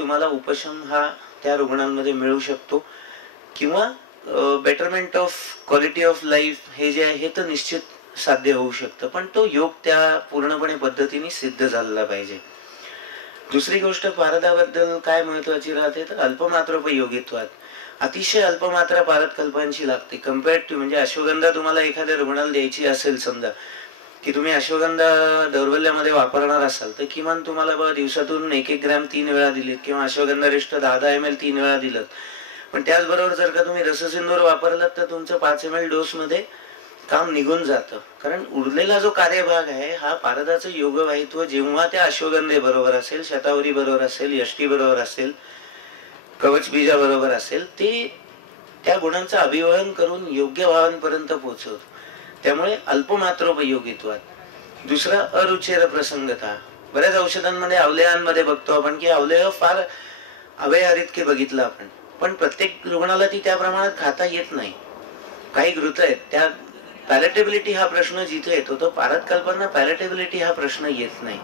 तुम्हाला उपशम हा त्या रुग्णांमध्ये मिळू शकतो किंवा betterment of quality of life हे जे आहे हे तर निश्चित साध्य होऊ शकतं, पण तो योग त्या पूर्णपणे पद्धतीने सिद्ध झालेला पाहिजे. दुसरी गोष्ट पारदाबद्दल काय महत्वाची राहते तर अल्पमात्रोपयोगित्वात. अतिशय अल्पमात्रा पारद कल्पांची लागते कम्पेअर्ड टू. म्हणजे अश्वगंधा तुम्हाला एखाद्या रुग्णाला द्यायची असेल, समजा की तुम्ही अश्वगंधा दौर्बल्यामध्ये वापरणार असाल तर किमान तुम्हाला बघा दिवसातून 1-1 ग्रॅम 3 वेळा दिलीत किंवा अश्वगंधा रिष्ठ 10-10 ml 3 वेळा दिलं. पण त्याचबरोबर जर का तुम्ही रससिंदूर वापरलात तर तुमचं 5 ml डोस मध्ये काम निघून जातं. कारण उरलेला जो कार्यभाग आहे हा पारदाचं योगवाहित्व जेव्हा त्या अश्वगंधे बरोबर असेल, शतावरी बरोबर असेल, यष्टी बरोबर असेल, कवच बीजा बरोबर असेल, ते त्या गुणांचं अभिवहन करून योग्य भावांपर्यंत पोहोचवतो. त्यामुळे अल्पमात्रोपयोगित्वात. दुसरा अरुचेर प्रसंगता. बऱ्याच औषधांमध्ये अवलेहांमध्ये बघतो आपण की अवलेह फार अव्यवहारिक बघितलं आपण, पण प्रत्येक रुग्णाला ती त्या प्रमाणात खाता येत नाही. काही घृत आहेत त्या पॅलेटेबिलिटी हा प्रश्न जिथे येतो तो पारद कल्पांना पॅलेटेबिलिटी हा प्रश्न येत नाही.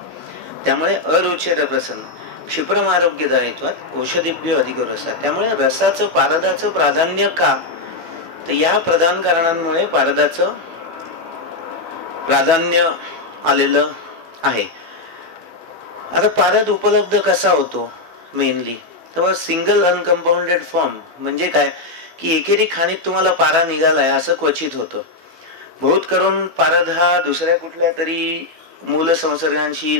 त्यामुळे अरुचेर प्रसंग. क्षिप्रम आरोग्यदायित्वात औषधिभ्य अधिक रसा. त्यामुळे रसाचं पारदाचं प्राधान्य का तर या प्रधान कारणांमुळे पारदाचं प्राधान्य आलेलं आहे. आता पारद उपलब्ध कसा होतो मेनली तर सिंगल अनकंपाऊंडेड फॉर्म. म्हणजे काय की एकेरी खाणीत तुम्हाला पारा निघालाय असं क्वचित होतं. बहुत करून पारद हा दुसऱ्या कुठल्या तरी मूल संसर्गांशी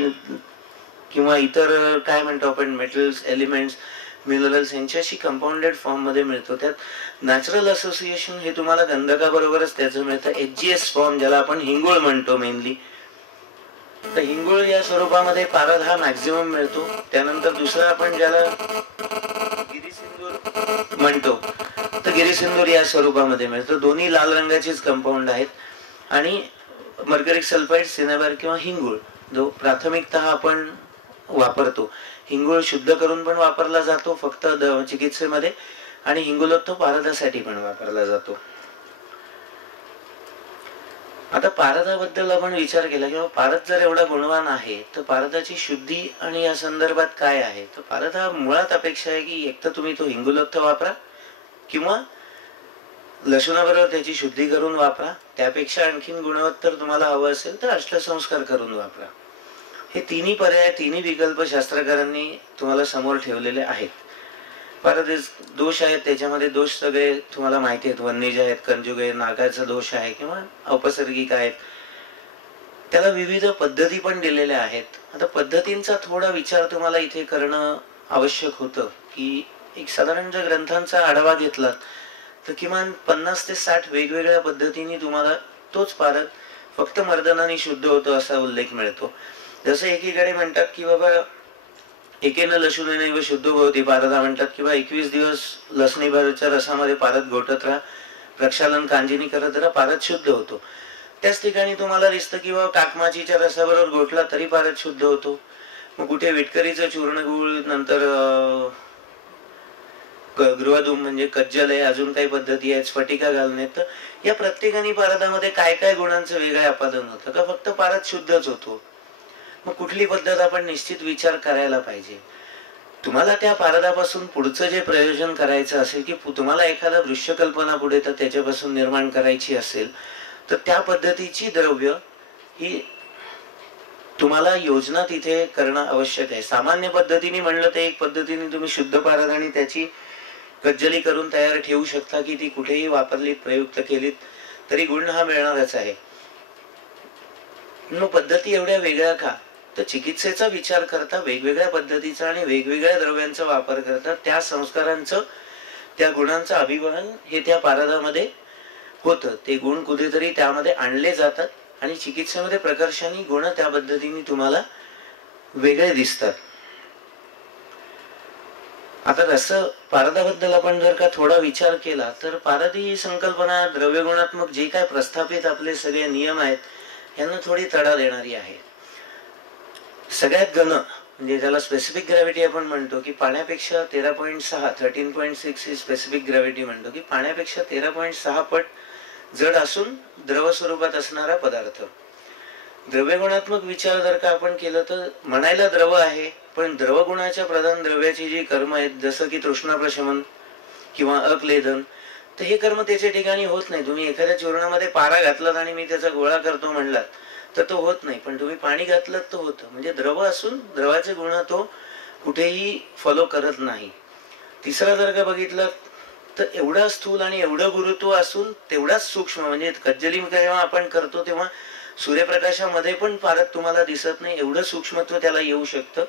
किंवा इतर काय म्हणतो आपण मेटल्स, एलिमेंट्स, मिनरल्स यांच्याशी कंपाऊंडेड फॉर्म मध्ये मिळतो. त्यात नॅचरल असोसिएशन हे तुम्हाला गंधकाबरोबरच त्याचं मिळतं. HGS फॉर्म ज्याला आपण हिंगोळ म्हणतो मेनली, तर हिंगोळ या स्वरूपामध्ये पारद हा मॅक्झिमम मिळतो. त्यानंतर दुसरा आपण ज्याला गिरीसिंदूर म्हणतो तर गिरीसिंदूर या स्वरूपामध्ये मिळतो. दोन्ही लाल रंगाचीच कंपाऊंड आहेत. आणि मर्करिक सल्फाइड, सिनेबार किंवा हिंगोळ जो प्राथमिकतः आपण वापरतो. हिंगोळ शुद्ध करून पण वापरला जातो फक्त चिकित्सेमध्ये, आणि हिंगोलोत्थ पारदासाठी पण वापरला जातो. आता पारदाबद्दल आपण विचार केला किंवा पारद जर एवढा गुणवान आहे तर पारदाची शुद्धी आणि या संदर्भात काय आहे तर पारद हा मुळात अपेक्षा आहे की एक तर तुम्ही तो हिंगोलोत्थ वापरा किंवा लसूणाबरोबर त्याची शुद्धी करून वापरा. त्यापेक्षा आणखीन गुणवत्तर तुम्हाला हवं असेल तर अष्टसंस्कार करून वापरा. हे तिन्ही पर्याय, तिन्ही विकल्प शास्त्रकारांनी तुम्हाला समोर ठेवलेले आहेत. परत दोष आहेत त्याच्यामध्ये. दोष सगळे तुम्हाला माहिती आहेत. वन्यज आहेत, कंजुग आहे, नागाचा दोष आहे किंवा औपसर्गिक आहेत. त्याला विविध पद्धती पण दिलेल्या आहेत. आता पद्धतींचा थोडा विचार तुम्हाला इथे करणं आवश्यक होतं की एक साधारण जर ग्रंथांचा आढावा घेतला तर किमान 50 ते 60 वेगवेगळ्या पद्धतीने तुम्हाला तोच पारद फक्त मर्दनाने शुद्ध होतो असा उल्लेख मिळतो. जसं एकीकडे म्हणतात की बाबा एकेनं लसूणेने शुद्ध होती पारदा म्हणतात किंवा 21 दिवस लसणीभरच्या रसामध्ये पारद घोटत राहा, प्रक्षालन कांजिनी करत राहा, पारद शुद्ध होतो. त्याच ठिकाणी तुम्हाला दिसतं किंवा काकमाचीच्या रसाबरोबर घोटला तरी पारद शुद्ध होतो. मग कुठे विटकरीचं चूर्ण गुळ, नंतर गृहधूम म्हणजे कज्जल आहे, अजून काही पद्धती आहेत, स्फटिका घालणे. तर या प्रत्येकाने पारदामध्ये काय काय गुणांचं वेगळं आपादन होतं का फक्त पारद शुद्धच होतो. मग कुठली पद्धत आपण निश्चित विचार करायला पाहिजे. तुम्हाला त्या पारदापासून पुढचं जे प्रयोजन करायचं असेल की तुम्हाला एखादा दृश्य कल्पना पुढे तर त्याच्यापासून निर्माण करायची असेल तर त्या पद्धतीची द्रव्य ही तुम्हाला योजना तिथे करणं आवश्यक आहे. सामान्य पद्धतीने म्हणलं तर एक पद्धतीने तुम्ही शुद्ध पारद आणि त्याची कज्जली करून तयार ठेवू शकता की ती कुठेही वापरलीत, प्रयुक्त केलीत तरी गुण हा मिळणारच आहे. मग पद्धती एवढ्या वेगळ्या का तर चिकित्सेचा विचार करता वेगवेगळ्या पद्धतीचा आणि वेगवेगळ्या द्रव्यांचा वापर करता त्या संस्कारांचं, त्या गुणांचं अभिवहन हे त्या पारदामध्ये होतं. ते गुण कुठेतरी त्यामध्ये आणले जातात आणि चिकित्सेमध्ये प्रकर्षाने गुण त्या पद्धतीने तुम्हाला वेगळे दिसतात. आता रस पारदाबद्दल आपण जर का थोडा विचार केला तर पारद ही संकल्पना द्रव्यगुणात्मक जे काय प्रस्थापित आपले सगळे नियम आहेत यांना थोडी तडा देणारी आहे. सगळ्यात घन म्हणजे ज्याला स्पेसिफिक ग्रॅव्हिटी आपण म्हणतो की पाण्यापेक्षा 13.6 13.6 ही स्पेसिफिक ग्रॅव्हिटी म्हणतो की पाण्यापेक्षा 13.6 पट जड असून द्रव स्वरूपात असणारा पदार्थ. द्रव्यगुणात्मक विचार जर का आपण केलं तर म्हणायला द्रव आहे पण द्रवगुणाच्या प्रधान द्रव्याची जी कर्म आहेत, जसं की तृष्णाप्रशमन किंवा अक्लेदन, तर हे कर्म त्याच्या ठिकाणी होत नाही. तुम्ही एखाद्या चूर्णामध्ये पारा घातलात आणि मी त्याचा गोळा करतो म्हणलात तर तो होत नाही, पण तुम्ही पाणी घातलं तर होतं. म्हणजे द्रव असून द्रवाचे गुण तो कुठेही फॉलो करत नाही. तिसरा जर का बघितलं तर एवढा स्थूल आणि एवढं गुरुत्व असून तेवढाच सूक्ष्म, म्हणजे कज्जली जेव्हा आपण करतो तेव्हा सूर्यप्रकाशामध्ये पण फारच तुम्हाला दिसत नाही, एवढं सूक्ष्मत्व त्याला येऊ शकतं.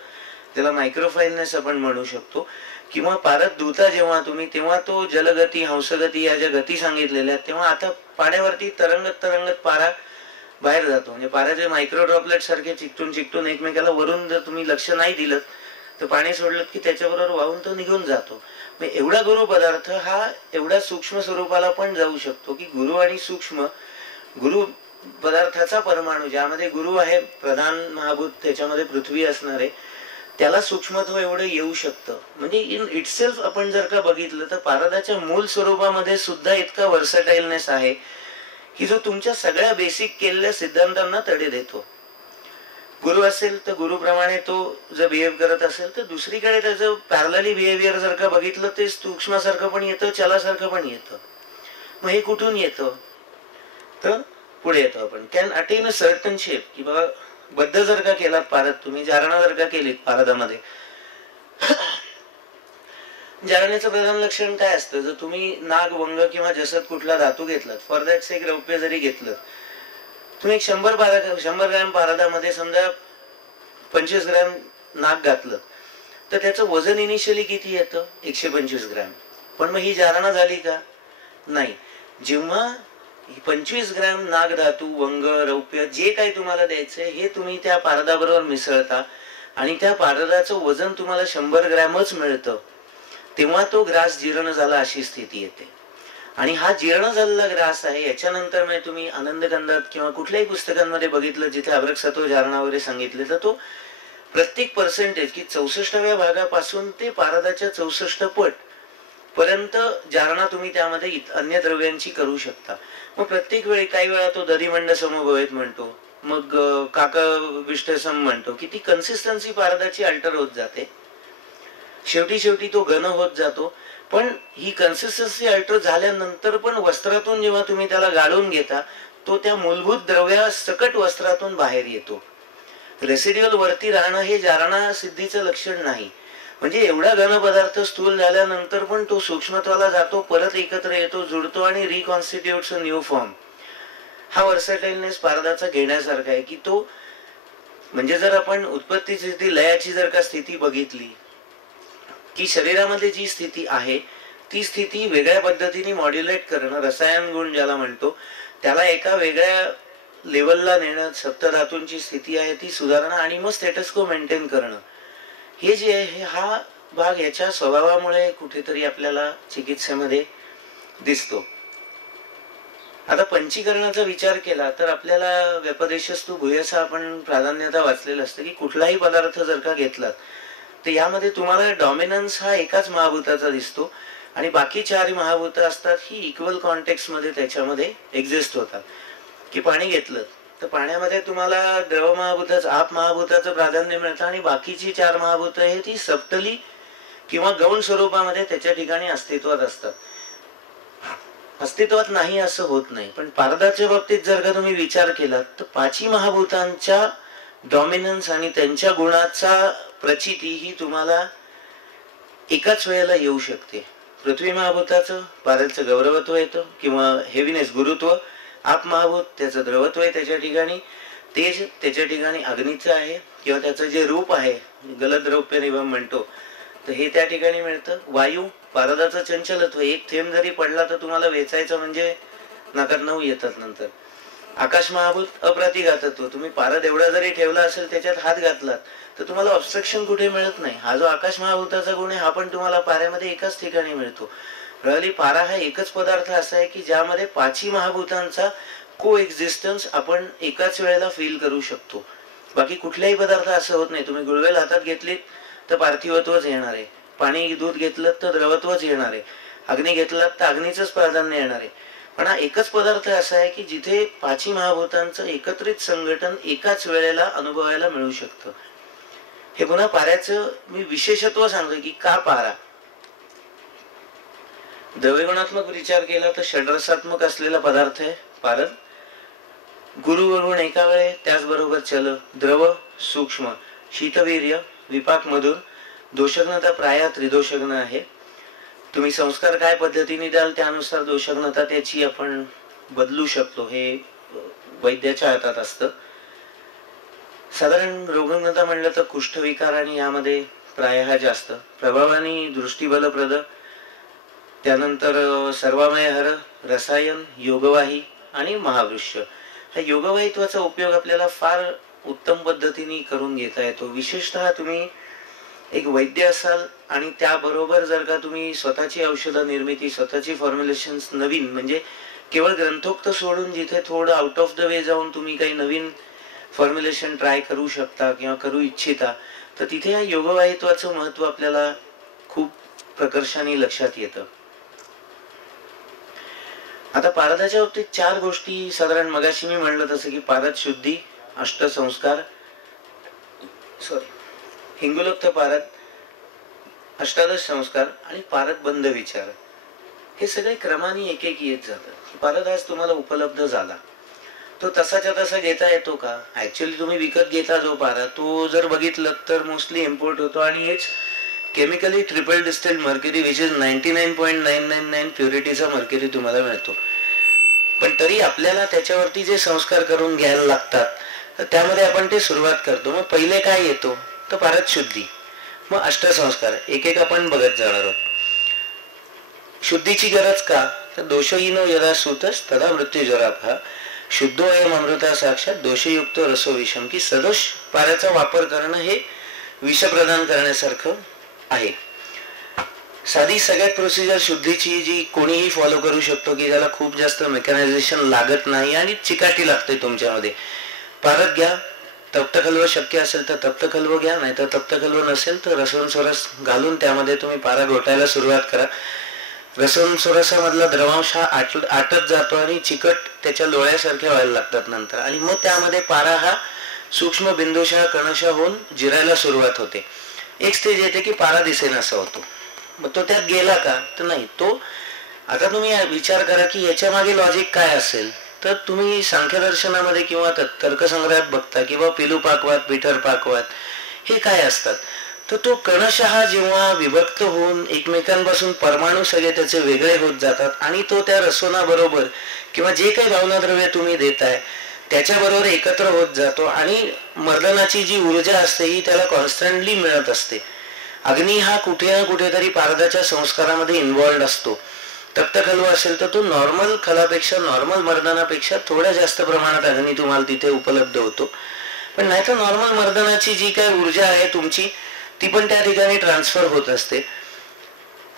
त्याला मायक्रोफाईलनेस आपण म्हणू शकतो. किंवा पारत धुता जेव्हा तुम्ही, तेव्हा तो जलगती, हंसगती या ज्या गती सांगितलेल्या आहेत, तेव्हा आता पाण्यावरती तरंगत तरंगत पारा बाहेर जातो. म्हणजे पाऱ्याचे मायक्रो ड्रॉपलेट सारखे चिकटून चिकटून एकमेकाला वरून जर तुम्ही लक्ष नाही दिलं तर पाणी सोडलं की त्याच्याबरोबर वाहून तो निघून जातो. एवढा गुरु पदार्थ हा एवढ्या सूक्ष्म स्वरूपाला पण जाऊ शकतो की गुरु आणि सूक्ष्म, गुरु पदार्थाचा परमाणू ज्यामध्ये गुरु आहे प्रधान महाभूत, त्याच्यामध्ये पृथ्वी असणार आहे, त्याला सूक्ष्मत्व एवढं येऊ शकतं. म्हणजे इन इटसेल्फ आपण जर का बघितलं तर पारदाच्या मूल स्वरूपामध्ये सुद्धा इतका वर्सटाईलनेस आहे की जो तुमच्या सगळ्या बेसिक केलेल्या सिद्धांतांना तडे देतो. गुरु असेल तर गुरुप्रमाणे तो जर बिहेव करत असेल तर दुसरीकडे त्याचं पॅरलली बिहेवियर जर का बघितलं ते सूक्ष्मासारखं पण येतं, चलासारखं पण येतं. मग हे कुठून येतं तर पुढे येतो आपण. Can attain a certain shape, की बाबा बद्ध जर का केलात पारद, तुम्ही जारणा जर का केलीत पारदामध्ये, जारण्याचं प्रधान लक्षण काय असतं, जर तुम्ही नाग, वंग किंवा जसद कुठला धातू घेतलात, फॉर दॅट एक रौप्य जरी घेतलं, तुम्ही एक 100 ग्रॅम पारदामध्ये समजा 25 ग्रॅम नाग घातलं तर त्याचं वजन इनिशियली किती येतं, 125 ग्रॅम. पण मग ही जारणा झाली का नाही. जेव्हा 25 ग्रॅम नाग धातू, वंग, रौप्य जे काही तुम्हाला द्यायचंय हे तुम्ही त्या पारदाबरोबर मिसळता आणि त्या पारदाचं वजन तुम्हाला 100 ग्रॅमच मिळतं, तेव्हा तो ग्रास जीर्ण झाला अशी स्थिती येते. आणि हा जीर्ण झालेला ग्रास आहे. याच्यानंतर म्हणजे तुम्ही आनंदगंधात किंवा कुठल्याही पुस्तकांमध्ये बघितलं जिथे अभ्रकसत्व जारणा वगैरे सांगितले, तर तो प्रत्येक पर्सेंटेज की 64व्या भागापासून ते पारदाच्या 64 पट पर्यंत जारणा तुम्ही त्यामध्ये अन्य द्रव्यांची करू शकता. मग प्रत्येक वेळी काही वेळा तो दधिमंड समभवेत म्हणतो, मग काका विष्टसम म्हणतो, की ती कन्सिस्टन्सी पारदाची अल्टर होत जाते. शेवटी तो घन होत जातो. पण ही कन्सिस्टन्सी अल्टर झाल्यानंतर पण वस्त्रातून जेव्हा तुम्ही त्याला गाळून घेता तो त्या मूलभूत द्रव्या सकट वस्त्रातून बाहेर येतो. रेसिड्युअल वरती राहणं हे जारणा सिद्धीचं लक्षण नाही. म्हणजे एवढा घन पदार्थ स्थूल झाल्यानंतर पण तो सूक्ष्मत्वाला जातो, परत एकत्र येतो, जुडतो आणि रिकॉन्स्टिट्यूट्स अ न्यू फॉर्म. हा वर्सटाईलनेस पारदाचा घेण्यासारखा आहे की तो, म्हणजे जर आपण उत्पत्तीची स्थिती, लयाची जर का स्थिती बघितली की शरीरामध्ये जी स्थिती आहे ती स्थिती वेगळ्या पद्धतीने मॉड्युलेट करणं, रसायन गुण ज्याला म्हणतो, त्याला एका वेगळ्या लेवलला नेणं, सप्तधातूंची स्थिती आहे ती सुधारणं आणि मग स्टेटस को मेंटेन करणं, हे जे आहे हा भाग याच्या स्वभावामुळे कुठेतरी आपल्याला चिकित्सेमध्ये दिसतो. आता पंचीकरणाचा विचार केला तर आपल्याला व्यपदेशस्तु भूयसा आपण प्राधान्यता वाचलेलं असतं की कुठलाही पदार्थ जर का घेतलात तर यामध्ये तुम्हाला डॉमिनन्स हा एकाच महाभूताचा दिसतो आणि बाकी 4 महाभूत असतात ही इक्वल कॉन्टेक्स्ट मध्ये त्याच्यामध्ये एक्झिस्ट होतात. की पाणी घेतलं तर पाण्यामध्ये तुम्हाला द्रव महाभूताचं, आप महाभूताचं प्राधान्य मिळतं आणि बाकीची 4 महाभूत हे ती सप्तली किंवा गौण स्वरूपामध्ये त्याच्या ठिकाणी अस्तित्वात असतात. अस्तित्वात नाही असं होत नाही. पण पारदाच्या बाबतीत जर का तुम्ही विचार केला तर 5 महाभूतांच्या डॉमिनन्स आणि त्यांच्या गुणाचा प्रचिती ही तुम्हाला एकाच वेळेला येऊ शकते. पृथ्वी महाभूताचं पारदचं गौरवत्व येतं किंवा हेवीनेस गुरुत्व, आप महाभूत त्याचं द्रवत्व आहे त्याच्या ठिकाणी, तेज त्याच्या ठिकाणी अग्नीचं आहे किंवा त्याचं जे रूप आहे गलद्रौप्य निभम म्हणतो तर हे त्या ठिकाणी मिळतं. वायू पारदाचं चंचलत्व, एक थेंब जरी पडला तर तुम्हाला वेचायचं म्हणजे नाकात 9 येतात नंतर. आकाश महाभूत अप्रतिघातत्व, तुम्ही पारद एवढा जरी ठेवला असेल त्याच्यात हात घातलात तर तुम्हाला ऑब्स्ट्रक्शन कुठे मिळत नाही. हा जो आकाश महाभूताचा गुण आहे हा पण तुम्हाला पाऱ्यामध्ये एकाच ठिकाणी मिळतो. प्रणाली पारा हा एकच पदार्थ असा आहे की ज्यामध्ये 5 महाभूतांचा को एक्झिस्टन्स आपण एकाच वेळेला फील करू शकतो. बाकी कुठल्याही पदार्थ असं होत नाही. तुम्ही गुळवेल हातात घेतलीत तर पार्थिवत्वच येणार आहे, पाणी दूध घेतलं तर द्रवत्वच येणार आहे, अग्नी घेतलात तर अग्नीचंच प्राधान्य येणार आहे. पण हा एकच पदार्थ असा आहे की जिथे 5 महाभूतांचं एकत्रित संघटन एकाच वेळेला अनुभवायला मिळू शकतं. हे पुन्हा पाऱ्याचं मी विशेषत्व सांगतो की का पारा. द्रव्यगुणात्मक विचार केला तर षड्रसात्मक असलेला पदार्थ आहे पारद. गुरुवरून एका वेळे, त्याचबरोबर चल, द्रव, सूक्ष्म, शीतवीर्य, विपाक मधुर, दोषग्नता प्राय त्रिदोषग्न आहे. तुम्ही संस्कार काय पद्धतीने द्याल त्यानुसार दोषग्नता त्याची आपण बदलू शकतो, हे वैद्याच्या हातात असतं. साधारण रोगग्नता म्हणलं तर कुष्ठविकार आणि यामध्ये प्रायः जास्त प्रभावाने दृष्टीबलप्रद, त्यानंतर सर्वामय हर, रसायन, योगवाही आणि महावृक्ष. हा योगवाहित्वाचा उपयोग आपल्याला फार उत्तम पद्धतीने करून घेता येतो. विशेषतः तुम्ही एक वैद्य असाल आणि त्याबरोबर जर का तुम्ही स्वतःची औषध निर्मिती, स्वतःची फॉर्म्युलेशन नवीन, म्हणजे केवळ ग्रंथोक्त सोडून जिथे थोडं आउट ऑफ द वे जाऊन तुम्ही काही नवीन फॉर्म्युलेशन ट्राय करू शकता किंवा करू इच्छिता, तर तिथे या योगवाहित्वाचं महत्व आपल्याला खूप प्रकर्षाने लक्षात येतं. आता पारदाच्या बाबतीत 4 गोष्टी साधारण मगाशी मी म्हणलं तसं की पारद शुद्धी, अष्टसंस्कार, हिंगुलुप्त पारद, अष्टादश संस्कार आणि पारद बंद विचार, हे सगळे क्रमाने एक एक येत जातात. पारद आज तुम्हाला उपलब्ध झाला, तो तसाच्या तसा घेता येतो का? ऍक्च्युअली तुम्ही विकत घेता जो पारा, तो जर बघितलं तर मोस्टली इम्पोर्ट होतो आणि हेच chemically triple distilled mercury which is 99.999 प्युरिटीचा मर्क्युरी तुम्हाला मिळतो. पण तरी आपल्याला त्याच्यावरती जे संस्कार करून घ्यायला लागतात, तर त्यामध्ये आपण ते सुरुवात करतो. मग पहिले काय येतो तर पारद शुद्धी, मग अष्टसंस्कार, एक एक आपण बघत जाणार आहोत. शुद्धीची गरज का तर दोषहीनो यदा सुतस तदा मृत्यू जरापहा, शुद्धो अयम अमृता साक्षात दोषयुक्त रसो विषम, की सदोष पाऱ्याचा वापर करणं हे विष प्रदान करण्यासारखं आहे. साधी सगळ्यात प्रोसिजर शुद्धीची जी कोणीही फॉलो करू शकतो, की ज्याला खूप जास्त मेकॅनायझेशन लागत नाही आणि चिकाटी लागते तुमच्यामध्ये. पारद घ्या, तप्तखल्व शक्य असेल तर तप्तखल्व घ्या, नाही तर तप्तखल्व नसेल तर रसवंसरस घालून त्यामध्ये तुम्ही पारा घोटायला सुरुवात करा. रसवंसरसामधला द्रवांश हा आटत जातो आणि चिकट त्याच्या लोळ्यासारख्या व्हायला लागतात नंतर, आणि मग त्यामध्ये पारा हा सूक्ष्म बिंदुशः कणशः होऊन जिरायला सुरुवात होते. एक स्टेज येते की पारा दिसेनासा होतो. मग तो त्यात गेला का तर नाही. तो आता तुम्ही विचार करा की याच्या मागे लॉजिक काय असेल, तर तुम्ही सांख्यदर्शनामध्ये किंवा तर्कसंग्रहात बघता किंवा पिलू पाकवाद, पिठर पाकवाद हे काय असतात, तर तो कणशः जेव्हा विभक्त होऊन एकमेकांपासून परमाणू सगळे त्याचे वेगळे होत जातात आणि तो त्या रसोनाबरोबर किंवा जे काही भावनाद्रव्य तुम्ही देताय त्याच्याबरोबर एकत्र होत जातो आणि मर्दनाची जी ऊर्जा असते ही त्याला कॉन्स्टंटली मिळत असते. अग्नी हा कुठे ना कुठेतरी पारदाच्या संस्कारामध्ये इन्व्हॉल्ड असतो. तप्तखल्व असेल तर तो नॉर्मल खलापेक्षा, नॉर्मल मर्दनापेक्षा थोड्या जास्त प्रमाणात अग्नी तुम्हाला तिथे उपलब्ध होतो. पण नाही तर नॉर्मल मर्दनाची जी काही ऊर्जा आहे तुमची ती पण त्या ठिकाणी ट्रान्सफर होत असते.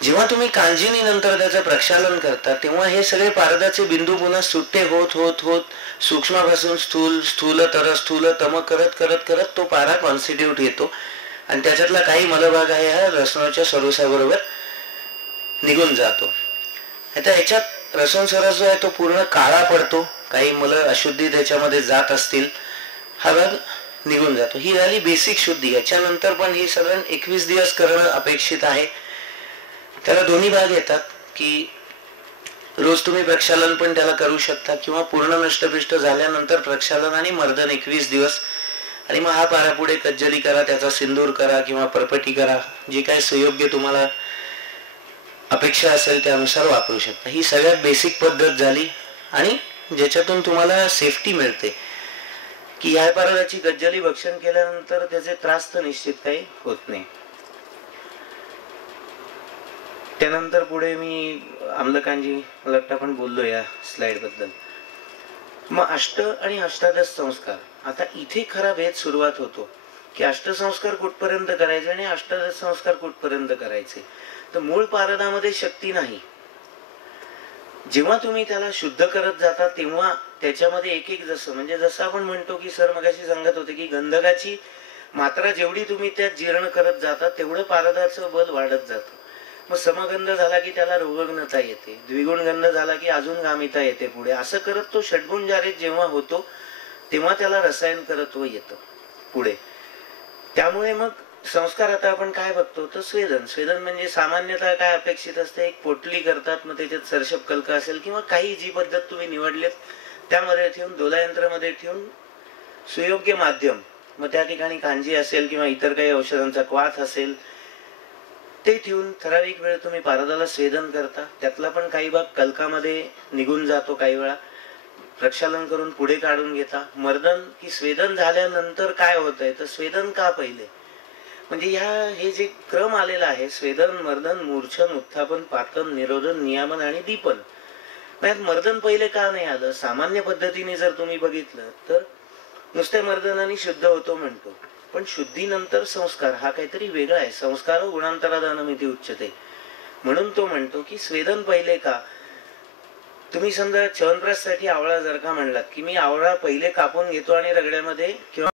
जेव्हा तुम्ही कांजिनी नंतर त्याचं प्रक्षालन करता तेव्हा हे सगळे पारदाचे बिंदू पुन्हा सुट्टे होत होत होत सूक्ष्मापासून स्थूल, स्थूलतर, स्थूलतम करत करत करत तो पारा कॉन्स्टिट्यूट येतो आणि त्याच्यातला काही मलभाग आहे हा रसनाच्या सरोसाबरोबर निघून जातो. आता याच्यात रसनसरस जो आहे तो पूर्ण काळा पडतो, काही मल अशुद्धी त्याच्यामध्ये जात असतील, हा भाग निघून जातो. ही झाली बेसिक शुद्धी. याच्यानंतर पण ही साधारण 21 दिवस करणं अपेक्षित आहे. त्याला दोन्ही भाग येतात की रोज तुम्ही प्रक्षालन पण त्याला करू शकता किंवा पूर्ण नष्टपिष्ट झाल्यानंतर प्रक्षालन आणि मर्दन 21 दिवस, आणि मग हा पारा पुढे कज्जली करा, त्याचा सिंदूर करा किंवा परपटी करा, जे काय सुयोग्य तुम्हाला अपेक्षा असेल त्यानुसार वापरू शकता. ही सगळ्यात बेसिक पद्धत झाली आणि ज्याच्यातून तुम्हाला सेफ्टी मिळते की या पाराची गज्जली भक्षण केल्यानंतर त्याचे त्रास तर निश्चित काही होत नाही. त्यानंतर पुढे मी आम्लकांजी मला वाटतं आपण बोललो या स्लाइड बद्दल. मग अष्ट आणि अष्टादश संस्कार. आता इथे खरा भेद सुरुवात होतो की अष्टसंस्कार कुठपर्यंत करायचे आणि अष्टादश संस्कार कुठपर्यंत करायचे. तर मूळ पारदामध्ये शक्ती नाही. जेव्हा तुम्ही त्याला शुद्ध करत जाता तेव्हा त्याच्यामध्ये एक एक जसं आपण म्हणतो की सर मगाशी सांगत होते की गंधकाची मात्रा जेवढी तुम्ही त्यात जीर्ण करत जाता तेवढं पारदाचं बल वाढत जातं. मग समगंध झाला की त्याला रोगग्नता येते, द्विगुण गंध झाला की अजून गामिता येते पुढे. असं करत तो षड्गुण जारीत जेव्हा होतो तेव्हा त्याला रसायन करत्व येतं पुढे. त्यामुळे मग संस्कार आता आपण काय बघतो तर स्वेदन स्वेदन म्हणजे सामान्यतः काय अपेक्षित असते, एक पोटली करतात, मग त्याच्यात सरशप कलका असेल किंवा काही जी पद्धत तुम्ही निवडलेत त्यामध्ये ठेवून दोलायंत्रामध्ये ठेवून सुयोग्य माध्यम, मग त्या ठिकाणी कांजी असेल किंवा इतर काही औषधांचा क्वाथ असेल ते ठेवून ठराविक वेळ तुम्ही पारदाला स्वेदन करता. त्यातला पण काही भाग कलकामध्ये निघून जातो, काही वेळा प्रक्षालन करून पुढे काढून घेता. मर्दन की स्वेदन झाल्यानंतर काय होतंय तर स्वेदन का पहिले, म्हणजे हे जे क्रम आलेला आहे स्वेदन मर्दन मूर्छन उत्थापन पातन निरोधन नियामन आणि दीपन. मर्दन पहिले का नाही आलं, सामान्य पद्धतीने जर तुम्ही बघितलं तर नुसत्या मर्दनाने शुद्ध होतो म्हणतो, पण शुद्धीनंतर संस्कार हा काहीतरी वेगळा आहे. संस्कार गुणांतरादानमिती उच्चते, म्हणून तो म्हणतो की स्वेदन पहिले का. तुम्ही समजा च्यवनप्राश साठी आवळा जर का म्हणलात की मी आवळा पहिले कापून घेतो आणि रगड्यामध्ये किंवा